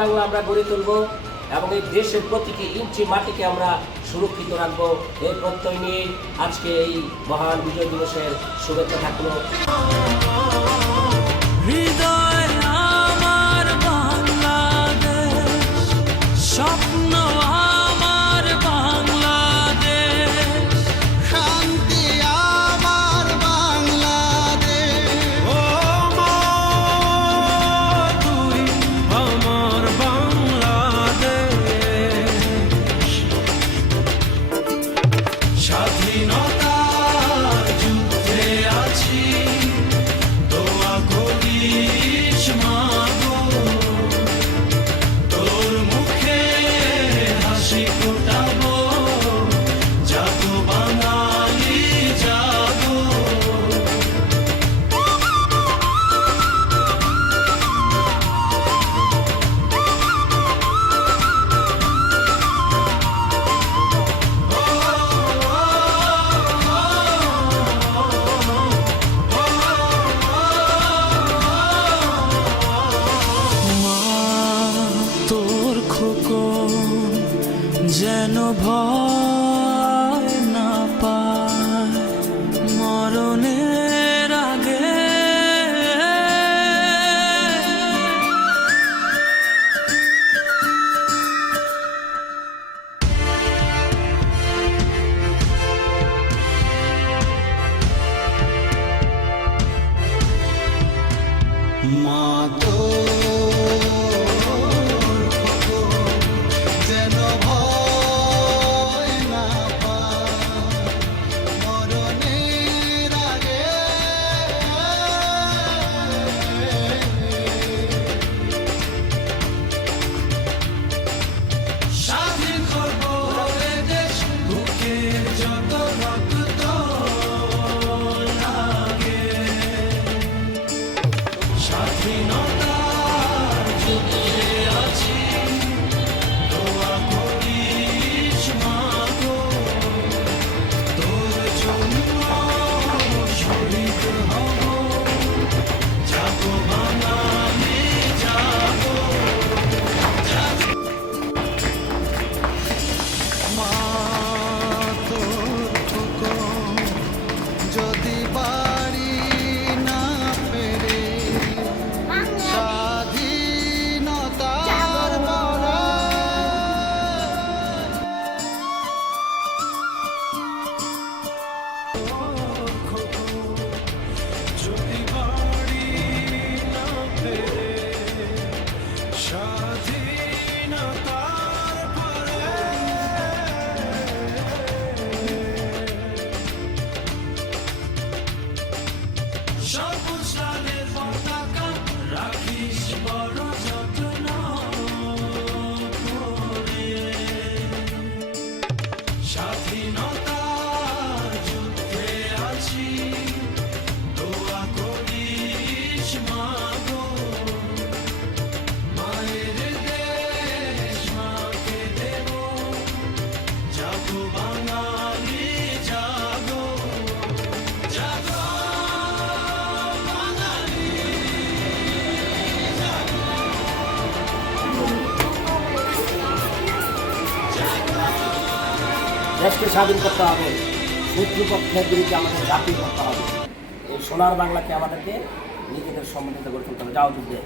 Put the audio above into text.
বাংলা আমরা গড়ে তুলব এবং এই দেশের প্রতিটি ইঞ্চি মাটিকে আমরা সুরক্ষিত রাখবো, এই প্রত্যয় নিয়ে আজকে এই মহান বিজয় দিবসের শুভেচ্ছা থাকলো। যেন ভয় না পায় মরণের আগে। মা তো দেশকে স্বাধীন করতে হবে, শত্রুপক্ষের বিরুদ্ধে আমাদের ঝাঁপিয়ে করতে হবে। এই সোনার বাংলাকে আমাদেরকে নিজেদের সম্মানিত করে তুলতে হবে। যাও যুদ্ধে।